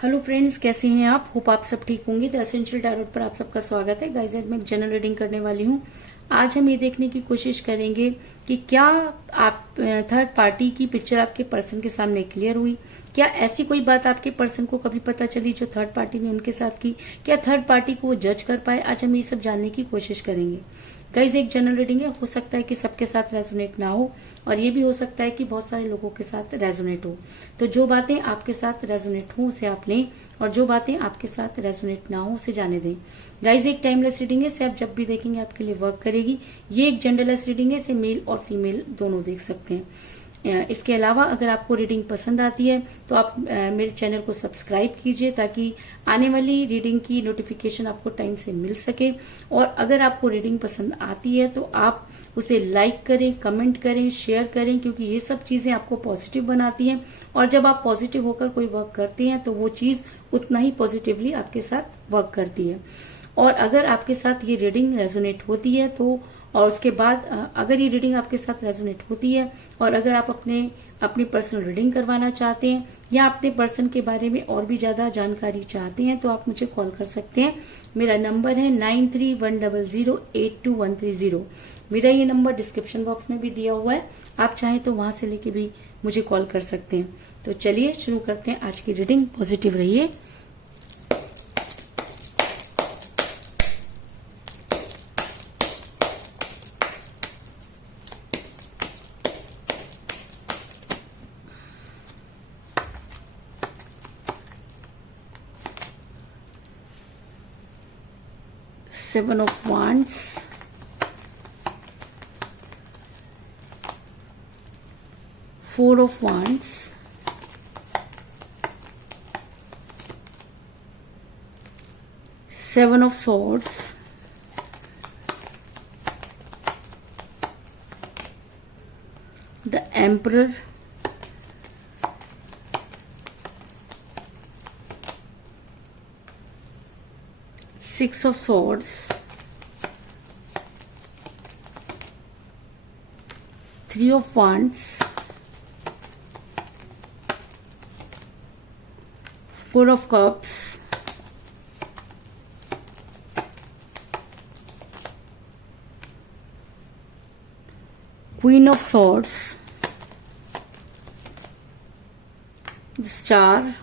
Hello friends, कैसे हैं आप? होप आप सब ठीक होंगे। द एसेंशियल टैरोट पर आप सबका स्वागत है। गाइस, आज मैं एक जनरल रीडिंग करने वाली हूँ। आज हम ये देखने की कोशिश करेंगे कि क्या आप थर्ड पार्टी की पिक्चर आपके पर्सन के सामने क्लियर हुई। क्या ऐसी कोई बात आपके पर्सन को कभी पता चली जो थर्ड पार्टी ने उनके साथ की? क्या थर्ड पार्टी को वो जज कर पाए? आज हम ये सब जानने की कोशिश करेंगे। गाइस, एक जनरल रीडिंग है, हो सकता है कि सबके साथ रेजोनेट ना हो और ये भी हो सकता है कि बहुत सारे लोगों के साथ रेजोनेट हो। तो जो बातें आपके साथ रेजोनेट हो उसे आप लें और जो बातें आपके साथ रेजोनेट ना हो उसे जाने दें। गाइस, एक टाइमलेस रीडिंग है, इसे आप जब भी देखेंगे आपके लिए वर्क करेगी। ये एक जेंडरलेस रीडिंग है, इसे मेल और फीमेल दोनों देख सकते हैं। इसके अलावा अगर आपको रीडिंग पसंद आती है तो आप मेरे चैनल को सब्सक्राइब कीजिए ताकि आने वाली रीडिंग की नोटिफिकेशन आपको टाइम से मिल सके। और अगर आपको रीडिंग पसंद आती है तो आप उसे लाइक करें, कमेंट करें, शेयर करें, क्योंकि ये सब चीजें आपको पॉजिटिव बनाती हैं। और जब आप पॉजिटिव होकर कोई वर्क करते हैं तो वो चीज उतना ही पॉजिटिवली आपके साथ वर्क करती है। और अगर आपके साथ ये रीडिंग रेजोनेट होती है तो और उसके बाद अगर ये रीडिंग आपके साथ रेजोनेट होती है और अगर आप अपनी पर्सनल रीडिंग करवाना चाहते हैं या अपने पर्सन के बारे में और भी ज्यादा जानकारी चाहते हैं तो आप मुझे कॉल कर सकते हैं। मेरा नंबर है 9310082130। मेरा ये नंबर डिस्क्रिप्शन बॉक्स में भी दिया हुआ है, आप चाहें तो वहां से लेके भी मुझे कॉल कर सकते हैं। तो चलिए शुरू करते हैं आज की रीडिंग। पॉजिटिव रहिए। Seven of Wands, Four of Wands, Seven of Swords, the Emperor, Six of Swords, Three of Wands, Four of Cups, Queen of Swords, the Star,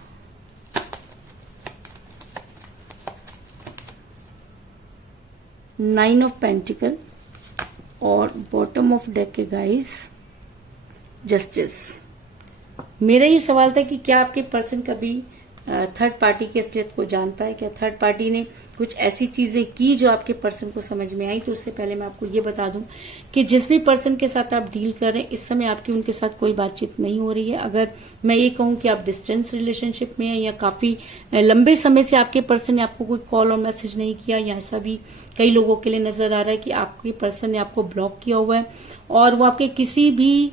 Nine of Pentacle और बॉटम ऑफ डेक के guys justice. मेरा ये सवाल था कि क्या आपके person कभी थर्ड पार्टी की असलियत को जान पाए। क्या थर्ड पार्टी ने कुछ ऐसी चीजें की जो आपके पर्सन को समझ में आई। तो उससे पहले मैं आपको ये बता दूं कि जिस भी पर्सन के साथ आप डील कर रहे हैं इस समय आपकी उनके साथ कोई बातचीत नहीं हो रही है। अगर मैं ये कहूं कि आप डिस्टेंस रिलेशनशिप में हैं या काफी लंबे समय से आपके पर्सन ने आपको कोई कॉल और मैसेज नहीं किया, या ऐसा भी कई लोगों के लिए नजर आ रहा है कि आपके पर्सन ने आपको ब्लॉक किया हुआ है और वो आपके किसी भी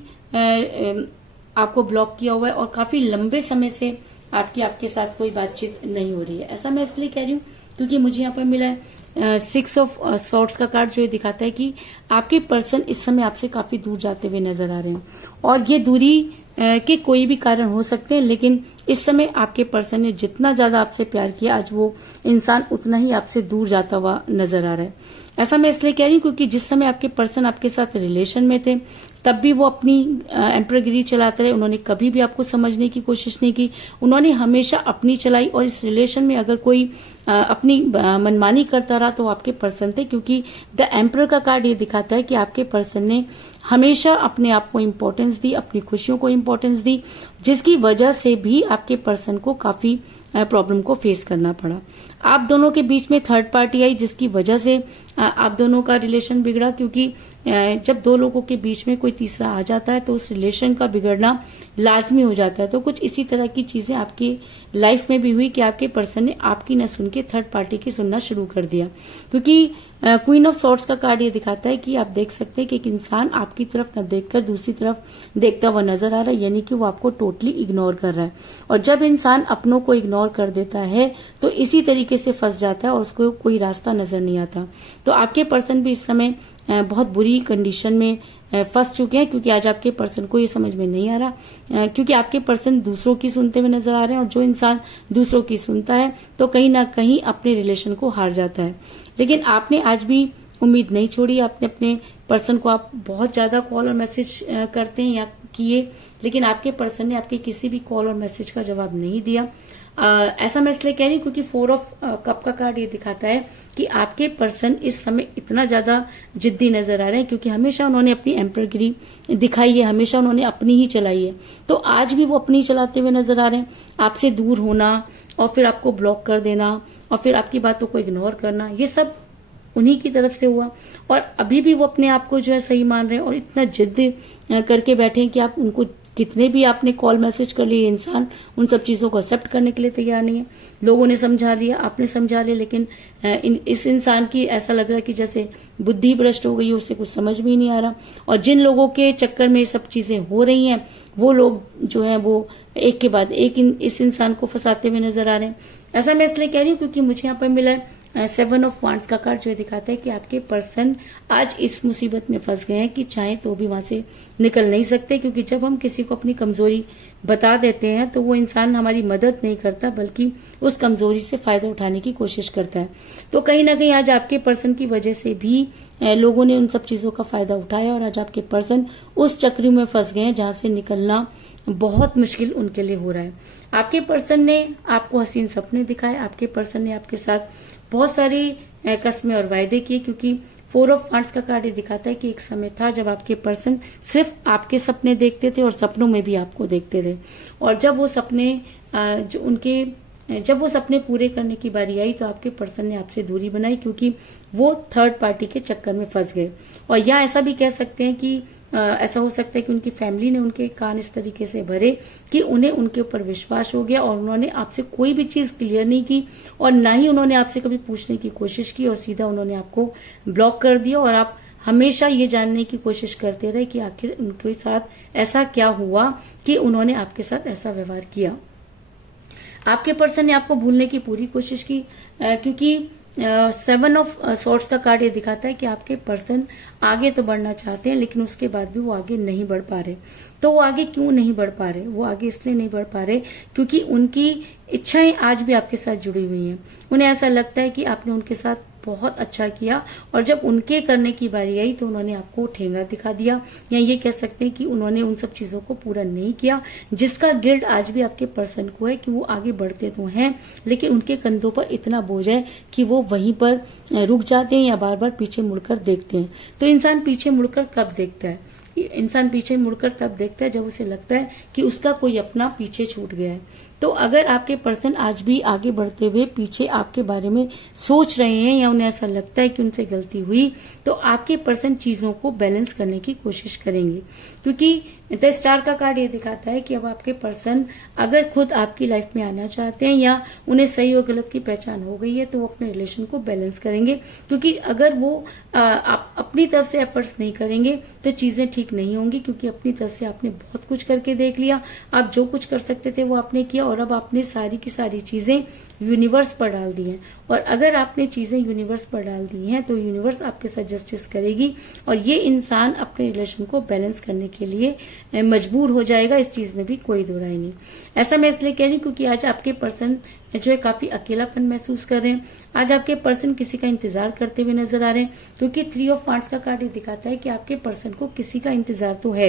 आपको ब्लॉक किया हुआ है और काफी लंबे समय से आपके साथ कोई बातचीत नहीं हो रही है। ऐसा मैं इसलिए कह रही हूँ क्योंकि मुझे यहाँ पर मिला है सिक्स ऑफ सॉर्ड्स का कार्ड, जो ये दिखाता है कि आपके पर्सन इस समय आपसे काफी दूर जाते हुए नजर आ रहे हैं और ये दूरी के कोई भी कारण हो सकते हैं, लेकिन इस समय आपके पर्सन ने जितना ज्यादा आपसे प्यार किया आज वो इंसान उतना ही आपसे दूर जाता हुआ नजर आ रहा है। ऐसा मैं इसलिए कह रही हूँ क्योंकि जिस समय आपके पर्सन आपके साथ रिलेशन में थे तब भी वो अपनी एम्परगिरी चलाते रहे। उन्होंने कभी भी आपको समझने की कोशिश नहीं की, उन्होंने हमेशा अपनी चलाई। और इस रिलेशन में अगर कोई अपनी मनमानी करता रहा तो आपके पर्सन थे, क्योंकि द एम्परर का कार्ड ये दिखाता है कि आपके पर्सन ने हमेशा अपने आप को इम्पोर्टेंस दी, अपनी खुशियों को इम्पोर्टेंस दी, जिसकी वजह से भी आपके पर्सन को काफी प्रॉब्लम को फेस करना पड़ा। आप दोनों के बीच में थर्ड पार्टी आई जिसकी वजह से आप दोनों का रिलेशन बिगड़ा, क्योंकि जब दो लोगों के बीच में कोई तीसरा आ जाता है तो उस रिलेशन का बिगड़ना लाजमी हो जाता है। तो कुछ इसी तरह की चीजें आपकी लाइफ में भी हुई कि आपके पर्सन ने आपकी न सुन के थर्ड पार्टी की सुनना शुरू कर दिया। क्योंकि क्वीन ऑफ सॉर्ड्स का कार्ड ये दिखाता है कि आप देख सकते हैं कि एक इंसान आपकी तरफ न देखकर दूसरी तरफ देखता हुआ नजर आ रहा है, यानी कि वो आपको टोटली इग्नोर कर रहा है। और जब इंसान अपनों को इग्नोर कर देता है तो इसी तरीके से फंस जाता है और उसको कोई रास्ता नजर नहीं आता। तो आपके पर्सन भी इस समय बहुत बुरी कंडीशन में फंस चुके हैं, क्योंकि आज आपके पर्सन को ये समझ में नहीं आ रहा, क्योंकि आपके पर्सन दूसरों की सुनते हुए नजर आ रहे हैं, और जो इंसान दूसरों की सुनता है तो कहीं ना कहीं अपने रिलेशन को हार जाता है। लेकिन आपने आज भी उम्मीद नहीं छोड़ी, आपने अपने पर्सन को आप बहुत ज्यादा कॉल और मैसेज करते हैं या किए, लेकिन आपके पर्सन ने आपके किसी भी कॉल और मैसेज का जवाब नहीं दिया। ऐसा मैं इसलिए कह रही हूँ क्योंकि 4 ऑफ कप का कार्ड ये दिखाता है कि आपके पर्सन इस समय इतना ज्यादा जिद्दी नजर आ रहे हैं, क्योंकि हमेशा उन्होंने अपनी एम्परगिरी दिखाई है, हमेशा उन्होंने अपनी ही चलाई है, तो आज भी वो अपनी चलाते हुए नजर आ रहे हैं। आपसे दूर होना और फिर आपको ब्लॉक कर देना और फिर आपकी बातों को इग्नोर करना, ये सब उन्हीं की तरफ से हुआ। और अभी भी वो अपने आप को जो है सही मान रहे हैं और इतना जिद करके बैठे हैं कि आप उनको कितने भी आपने कॉल मैसेज कर लिए, इंसान उन सब चीजों को एक्सेप्ट करने के लिए तैयार नहीं है। लोगों ने समझा लिया, आपने समझा लिया, लेकिन इस इंसान की ऐसा लग रहा है कि जैसे बुद्धि भ्रष्ट हो गई है, उससे कुछ समझ भी नहीं आ रहा। और जिन लोगों के चक्कर में ये सब चीजें हो रही हैं, वो लोग जो है वो एक के बाद एक इस इंसान को फंसाते हुए नजर आ रहे हैं। ऐसा मैं इसलिए कह रही हूँ क्योंकि मुझे यहाँ पर मिला है 7 ऑफ वांड्स का कार्ड, जो दिखाता है कि आपके पर्सन आज इस मुसीबत में फंस गए हैं कि चाहे तो भी वहां से निकल नहीं सकते, क्योंकि जब हम किसी को अपनी कमजोरी बता देते हैं तो वो इंसान हमारी मदद नहीं करता, बल्कि उस कमजोरी से फायदा उठाने की कोशिश करता है। तो कहीं ना कहीं आज आपके पर्सन की वजह से भी लोगों ने उन सब चीजों का फायदा उठाया और आज आपके पर्सन उस चक्री में फंस गए हैं जहां से निकलना बहुत मुश्किल उनके लिए हो रहा है। आपके पर्सन ने आपको हसीन सपने दिखाए, आपके पर्सन ने आपके साथ बहुत सारी कस्में और वायदे किए, क्योंकि 4 ऑफ वांड्स का कार्ड ये दिखाता है कि एक समय था जब आपके पर्सन सिर्फ आपके सपने देखते थे और सपनों में भी आपको देखते थे, और जब वो सपने पूरे करने की बारी आई तो आपके पर्सन ने आपसे दूरी बनाई, क्योंकि वो थर्ड पार्टी के चक्कर में फंस गए। और या ऐसा भी कह सकते हैं कि ऐसा हो सकता है कि उनकी फैमिली ने उनके कान इस तरीके से भरे कि उन्हें उनके ऊपर विश्वास हो गया और उन्होंने आपसे कोई भी चीज क्लियर नहीं की और ना ही उन्होंने आपसे कभी पूछने की कोशिश की, और सीधा उन्होंने आपको ब्लॉक कर दिया। और आप हमेशा ये जानने की कोशिश करते रहे कि आखिर उनके साथ ऐसा क्या हुआ कि उन्होंने आपके साथ ऐसा व्यवहार किया। आपके पर्सन ने आपको भूलने की पूरी कोशिश की, क्योंकि 7 ऑफ सॉर्ड्स का कार्ड ये दिखाता है कि आपके पर्सन आगे तो बढ़ना चाहते हैं, लेकिन उसके बाद भी वो आगे नहीं बढ़ पा रहे। तो वो आगे क्यों नहीं बढ़ पा रहे? वो आगे इसलिए नहीं बढ़ पा रहे क्योंकि उनकी इच्छाएं आज भी आपके साथ जुड़ी हुई हैं। उन्हें ऐसा लगता है कि आपने उनके साथ बहुत अच्छा किया, और जब उनके करने की बारी आई तो उन्होंने आपको ठेंगा दिखा दिया, या ये कह सकते हैं कि उन्होंने उन सब चीजों को पूरा नहीं किया, जिसका गिल्ट आज भी आपके पर्सन को है कि वो आगे बढ़ते तो हैं, लेकिन उनके कंधों पर इतना बोझ है कि वो वहीं पर रुक जाते हैं या बार बार पीछे मुड़कर देखते हैं। तो इंसान पीछे मुड़कर कब देखता है? इंसान पीछे मुड़कर तब देखता है जब उसे लगता है कि उसका कोई अपना पीछे छूट गया है। तो अगर आपके पर्सन आज भी आगे बढ़ते हुए पीछे आपके बारे में सोच रहे हैं या उन्हें ऐसा लगता है कि उनसे गलती हुई, तो आपके पर्सन चीजों को बैलेंस करने की कोशिश करेंगे, क्योंकि द स्टार का कार्ड ये दिखाता है कि अब आपके पर्सन अगर खुद आपकी लाइफ में आना चाहते हैं या उन्हें सही और गलत की पहचान हो गई है तो वो अपने रिलेशन को बैलेंस करेंगे, क्योंकि अगर वो अपनी तरफ से एफर्ट्स नहीं करेंगे तो चीजें ठीक नहीं होंगी, क्योंकि अपनी तरफ से आपने बहुत कुछ करके देख लिया, आप जो कुछ कर सकते थे वो आपने किया, और अब आपने सारी की सारी चीजें यूनिवर्स पर डाल दी हैं। और अगर आपने चीजें यूनिवर्स पर डाल दी हैं तो यूनिवर्स आपके साथ जस्टिस करेगी और ये इंसान अपने रिलेशन को बैलेंस करने के लिए मजबूर हो जाएगा। इस चीज में भी कोई दो राय नहीं। ऐसा मैं इसलिए कह रही हूँ क्योंकि आज आपके पर्सन जो है काफी अकेलापन महसूस कर रहे हैं। आज आपके पर्सन किसी का इंतजार करते हुए नजर आ रहे हैं, क्योंकि 3 ऑफ वांड्स का कार्ड ये दिखाता है कि आपके पर्सन को किसी का इंतजार तो है।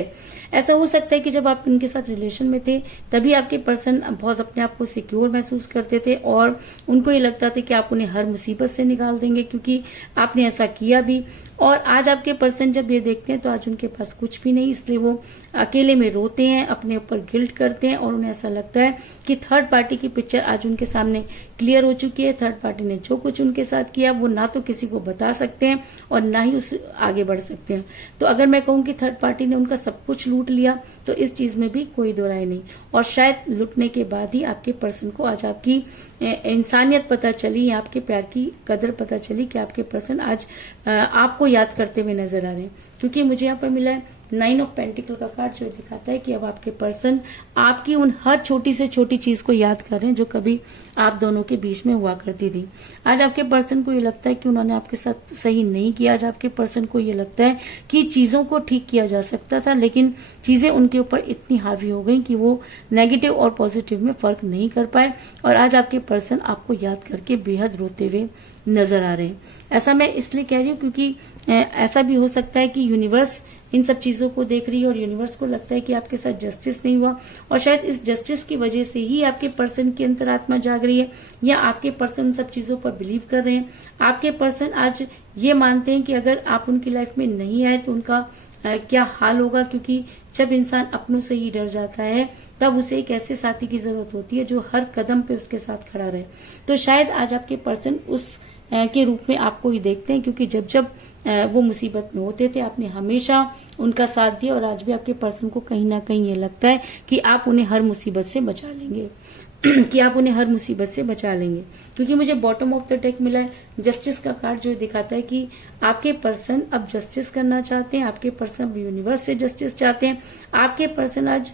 ऐसा हो सकता है कि जब आप इनके साथ रिलेशन में थे तभी आपके पर्सन बहुत अपने आप को सिक्योर महसूस करते थे और उनको ये लगता था कि आप उन्हें हर मुसीबत से निकाल देंगे, क्योंकि आपने ऐसा किया भी। और आज आपके पर्सन जब ये देखते हैं तो आज उनके पास कुछ भी नहीं, इसलिए वो अकेले में रोते हैं, अपने ऊपर गिल्ट करते हैं और उन्हें ऐसा लगता है कि थर्ड पार्टी की पिक्चर आज उनके सामने क्लियर हो चुकी है। थर्ड पार्टी ने जो कुछ उनके साथ किया वो ना तो किसी को बता सकते हैं और ना ही उस आगे बढ़ सकते हैं। तो अगर मैं कहूं कि थर्ड पार्टी ने उनका सब कुछ लूट लिया तो इस चीज में भी कोई दो राय नहीं। और शायद लूटने के बाद ही आपके पर्सन को आज आपकी इंसानियत पता चली, आपके प्यार की कदर पता चली कि आपके पर्सन आज आपको याद करते हुए नजर आ रहे हैं। क्योंकि मुझे यहाँ पर मिला है 9 ऑफ पेंटिकल का कार्ड जो दिखाता है कि अब आपके पर्सन आपकी उन हर छोटी से छोटी चीज को याद कर रहे हैं जो कभी आप दोनों के बीच में हुआ करती थी। आज आपके पर्सन को ये लगता है कि उन्होंने आपके साथ सही नहीं किया। आज आपके पर्सन को ये लगता है कि चीजों को ठीक किया जा सकता था, लेकिन चीजें उनके ऊपर इतनी हावी हो गई कि वो नेगेटिव और पॉजिटिव में फर्क नहीं कर पाए, और आज आपके पर्सन आपको याद करके बेहद रोते हुए नजर आ रहे हैं। ऐसा मैं इसलिए कह रही हूँ क्योंकि ऐसा भी हो सकता है कि यूनिवर्स इन सब चीजों को देख रही है और यूनिवर्स को लगता है कि आपके साथ जस्टिस नहीं हुआ, और शायद इस जस्टिस की वजह से ही आपके पर्सन की अंतरात्मा जाग रही है, या आपके पर्सन उन सब चीजों पर बिलीव कर रहे हैं। आपके पर्सन आज ये मानते हैं कि अगर आप उनकी लाइफ में नहीं आए तो उनका क्या हाल होगा, क्योंकि जब इंसान अपनों से ही डर जाता है तब उसे एक ऐसे साथी की जरूरत होती है जो हर कदम पे उसके साथ खड़ा रहे। तो शायद आज आपके पर्सन उस के रूप में आपको ही देखते हैं, क्योंकि जब जब वो मुसीबत में होते थे आपने हमेशा उनका साथ दिया, और आज भी आपके पर्सन को कहीं ना कहीं ये लगता है कि आप उन्हें हर मुसीबत से बचा लेंगे कि आप उन्हें हर मुसीबत से बचा लेंगे। क्योंकि मुझे बॉटम ऑफ द डेक मिला है, जस्टिस का कार्ड जो दिखाता है कि आपके पर्सन अब जस्टिस करना चाहते हैं, आपके पर्सन अब यूनिवर्स से जस्टिस चाहते हैं। आपके पर्सन आज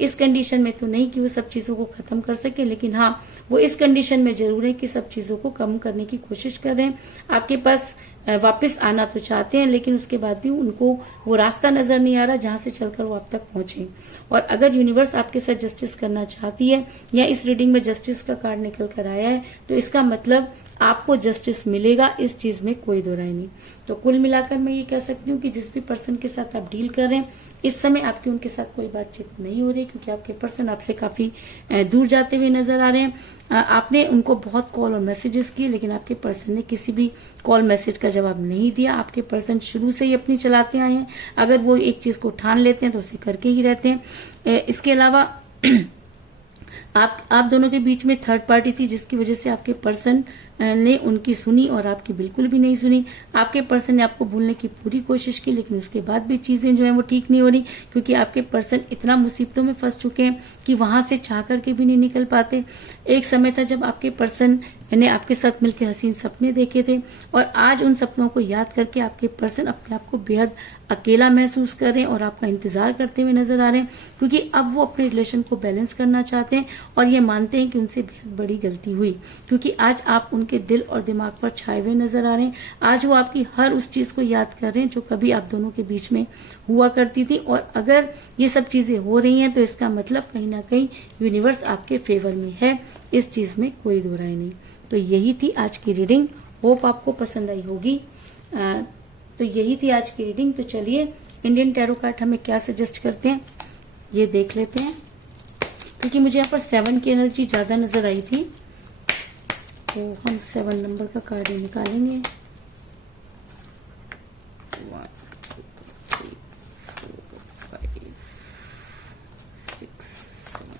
इस कंडीशन में तो नहीं कि वो सब चीजों को खत्म कर सके, लेकिन हाँ वो इस कंडीशन में जरूर है कि सब चीजों को कम करने की कोशिश कर रहे हैं। आपके पास वापस आना तो चाहते हैं, लेकिन उसके बाद भी उनको वो रास्ता नजर नहीं आ रहा जहां से चलकर वो आप तक पहुंचे। और अगर यूनिवर्स आपके साथ जस्टिस करना चाहती है, या इस रीडिंग में जस्टिस का कार्ड निकल कर आया है, तो इसका मतलब आपको जस्टिस मिलेगा, इस चीज में कोई दो राय नहीं। तो कुल मिलाकर मैं ये कह सकती हूँ कि जिस भी पर्सन के साथ आप डील कर रहे हैं इस समय आपकी उनके साथ कोई बातचीत नहीं हो रही, क्योंकि आपके पर्सन आपसे काफी दूर जाते हुए नजर आ रहे हैं। आपने उनको बहुत कॉल और मैसेजेस किए, लेकिन आपके पर्सन ने किसी भी कॉल मैसेज का जवाब नहीं दिया। आपके पर्सन शुरू से ही अपनी चलाते आए हैं, अगर वो एक चीज को ठान लेते हैं तो उसे करके ही रहते हैं। इसके अलावा आप दोनों के बीच में थर्ड पार्टी थी, जिसकी वजह से आपके पर्सन ने उनकी सुनी और आपकी बिल्कुल भी नहीं सुनी। आपके पर्सन ने आपको भूलने की पूरी कोशिश की, लेकिन उसके बाद भी चीजें जो है वो ठीक नहीं हो रही, क्योंकि आपके पर्सन इतना मुसीबतों में फंस चुके हैं कि वहां से चाह करके भी नहीं निकल पाते। एक समय था जब आपके पर्सन ने आपके साथ मिलकर हसीन सपने देखे थे, और आज उन सपनों को याद करके आपके पर्सन अपने आप को बेहद अकेला महसूस कर रहे हैं और आपका इंतजार करते हुए नजर आ रहे हैं, क्योंकि अब वो अपने रिलेशन को बैलेंस करना चाहते हैं और ये मानते हैं कि उनसे बेहद बड़ी गलती हुई, क्योंकि आज आप उनके दिल और दिमाग पर छाए हुए नजर आ रहे हैं। आज वो आपकी हर उस चीज को याद कर रहे हैं जो कभी आप दोनों के बीच में हुआ करती थी, और अगर ये सब चीजें हो रही हैं तो इसका मतलब कहीं ना कहीं यूनिवर्स आपके फेवर में है, इस चीज में कोई दो राय नहीं। तो यही थी आज की रीडिंग, होप आपको पसंद आई होगी। तो यही थी आज की रीडिंग। तो चलिए इंडियन टैरो कार्ड हमें क्या सजेस्ट करते हैं ये देख लेते हैं, क्योंकि मुझे यहाँ पर 7 की एनर्जी ज्यादा नजर आई थी, तो हम 7 नंबर का कार्ड ही निकालेंगे। 1 2 3 4 5 6 7।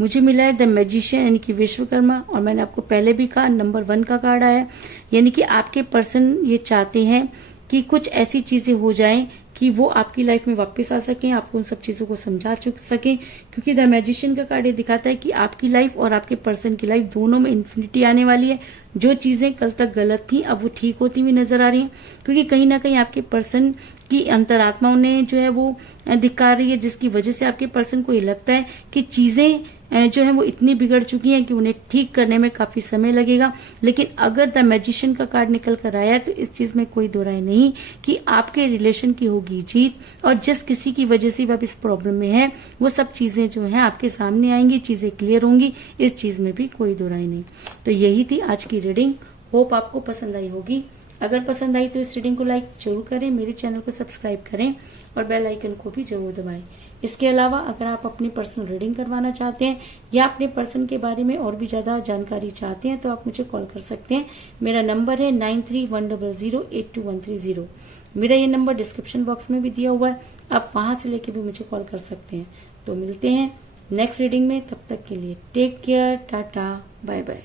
मुझे मिला है द मैजिशियन यानी कि विश्वकर्मा, और मैंने आपको पहले भी कहा नंबर 1 का कार्ड आया है, यानी कि आपके पर्सन ये चाहते हैं कि कुछ ऐसी चीजें हो जाएं कि वो आपकी लाइफ में वापस आ सकें, आपको उन सब चीजों को समझा सकें, क्योंकि द मैजिशियन का कार्ड ये दिखाता है कि आपकी लाइफ और आपके पर्सन की लाइफ दोनों में इन्फिनिटी आने वाली है। जो चीजें कल तक गलत थी अब वो ठीक होती हुई नजर आ रही हैं, क्योंकि कहीं ना कहीं आपके पर्सन की अंतरात्मा उन्हें जो है वो दिखा रही है, जिसकी वजह से आपके पर्सन को ये लगता है कि चीजें जो है वो इतनी बिगड़ चुकी हैं कि उन्हें ठीक करने में काफी समय लगेगा। लेकिन अगर द मैजिशियन का कार्ड निकल कर आया है तो इस चीज में कोई दो राय नहीं कि आपके रिलेशन की होगी जीत, और जिस किसी की वजह से आप इस प्रॉब्लम में है वो सब चीजें जो है आपके सामने आएंगी, चीजें क्लियर होंगी, इस चीज में भी कोई दो राय नहीं। तो यही थी आज की रीडिंग, होप आपको पसंद आई होगी। अगर पसंद आई तो इस रीडिंग को लाइक जरूर करें, मेरे चैनल को सब्सक्राइब करें और बेल आइकन को भी जरूर दबाएं। इसके अलावा अगर आप अपनी पर्सनल रीडिंग करवाना चाहते हैं या अपने पर्सन के बारे में और भी ज्यादा जानकारी चाहते हैं तो आप मुझे कॉल कर सकते हैं। मेरा नंबर है 9310082130। मेरा ये नंबर डिस्क्रिप्शन बॉक्स में भी दिया हुआ है, आप वहां से लेके भी मुझे कॉल कर सकते हैं। तो मिलते हैं नेक्स्ट रीडिंग में, तब तक के लिए take care, tata, bye bye.